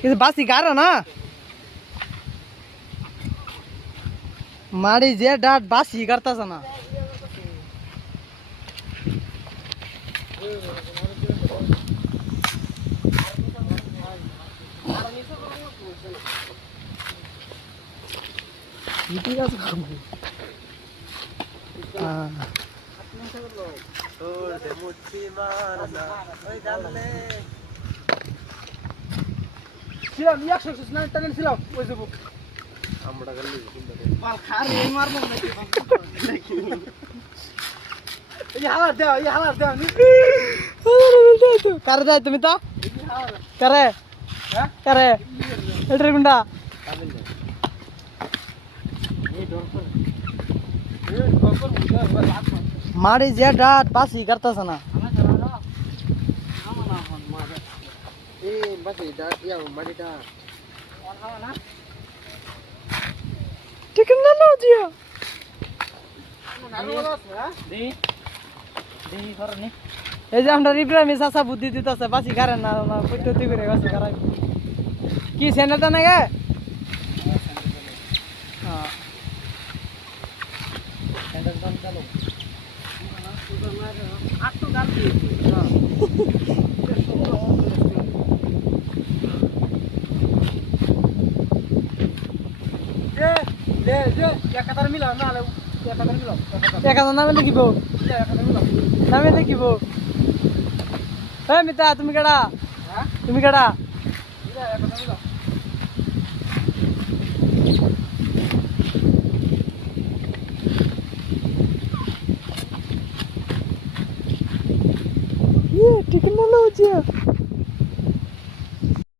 কিছু বাসি গাড়ো না মারি যে ডাট বাসি গাড়তাছে না ঠিক আছে ছিলাম একশো টাকা ছিলাম ওই যাবো আমরা মাল খার মারবো হালার দেওয়া হালার দেওয়া কারে যায় তুমি তো কারে কারে এটার গুন্ডা মারি যে ডাট বাসি করতেছে না ঠিক না না জিয়া এই যে আমরা ইব্রাহিম চাচা বুদ্ধি দিতেছে বাসি কারেন না পদ্ধতি করে বাসি কারাই কি সেনাটা না গে নামে লিখিব নামে লিখিব মিতা তুমি কেডা তুমি কেডা ঠিক না